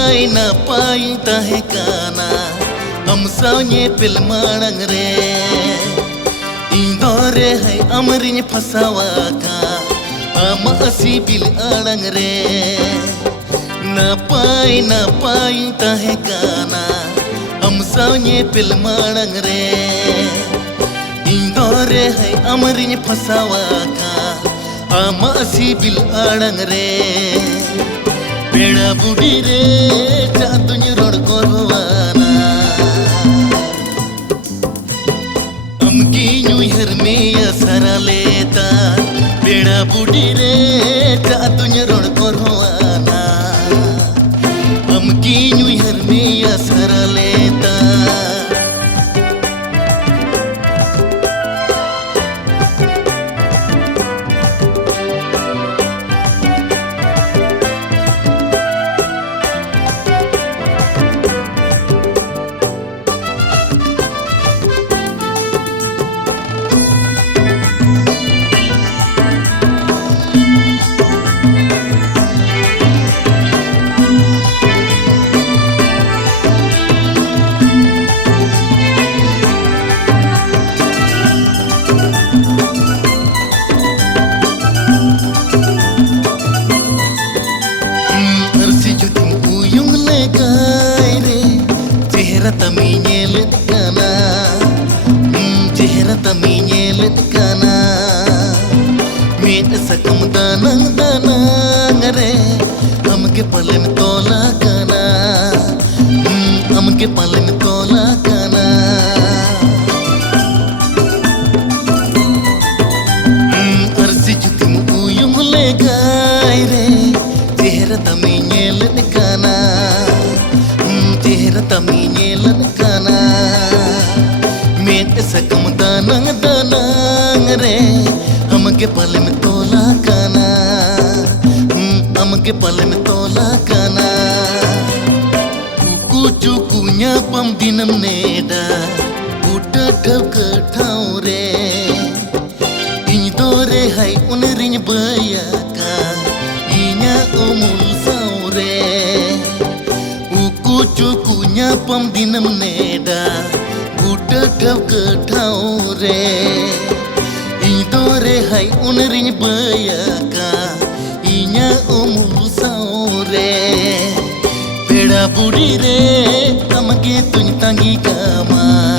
Napai tahe kana am saunye pil manang re indore hai amrinya phasawa ka ama asi bil anang re Napai tahe kana am saunye pil manang re indore hai amrinya phasawa ka ama asi bil anang re Beda budi re jatuhnya rod korwana Amki nyuher meya sara leta Beda budi re jatuhnya rod korwana Amki nyuher meya sara leta Chehra taminyel kana Meet sakam danang re Amke palen tola kana Amke palen tola kana Arsi jutim uyung le gai re Chehra taminyel kana Chehra taminyel kana Sakam danang re Amke palen tola kana Amke palen tola kana Kuku cukunya pam dinam neda Uda dav kathau re Indore hai unrinya bayaka Inya umul saure Kuku cukunya pam dinam neda Uda dav kathau re Indore hai unrinya bayaka Inya umul saure Beda budi re amke tuny tangi kama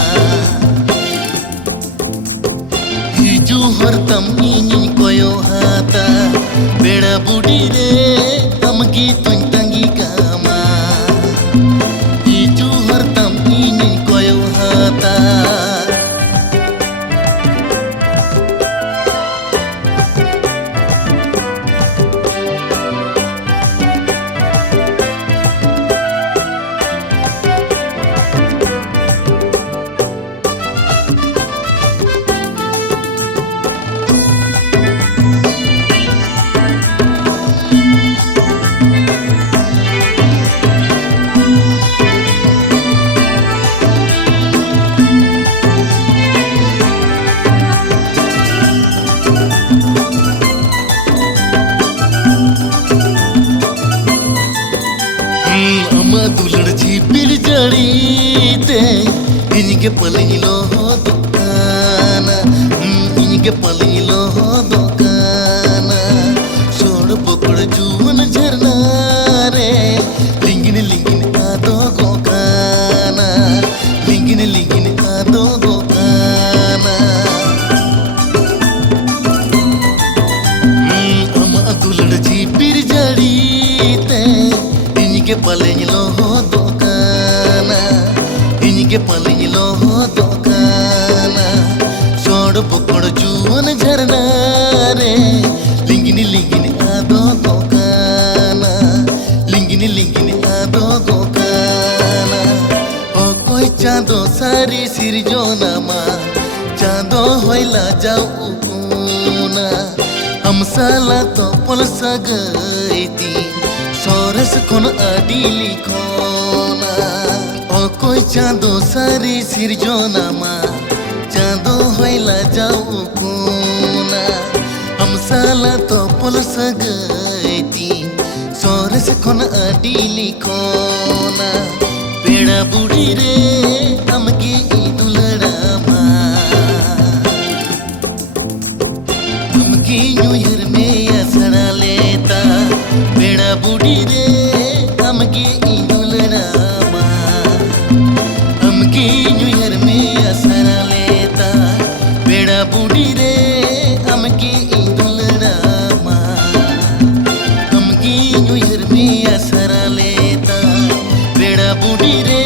Hiju hartam inyi koyo hata Beda budi re amke tuny tangi kama Hiju hartam inyi koyo hata Inge palilo dokana Inge palilo dokana Sod pokod juwan jharna re Lingine aado gokana Lingine aado gokana Ama dulad ji pir jari te Inge palilo dokana Inge palilo dokana Sod pokod juwan jharna re Lingine aado gokana Lingine aado gokana O koi chando sari sirjona ma Chando hoila jau ukuna Amsala to polsa gaiti Sores kon adili kona O koi chando sari sirjona ma Chando hoila jau kuna Amsala to polsa gaiti सोरस खन अडीली खोना पेड़ा बुढ़ी रे हमके दुलड़ा मा हमके new year में असरा लेता पेड़ा बुढ़ी रे हमके दुलड़ा मा हमके न्यू ईयर में असरा लेता पेड़ा बुढ़ी रे हमके दुलड़ा मा हमके न्यू ईयर में असरा लेता पेड़ा बुढ़ी रे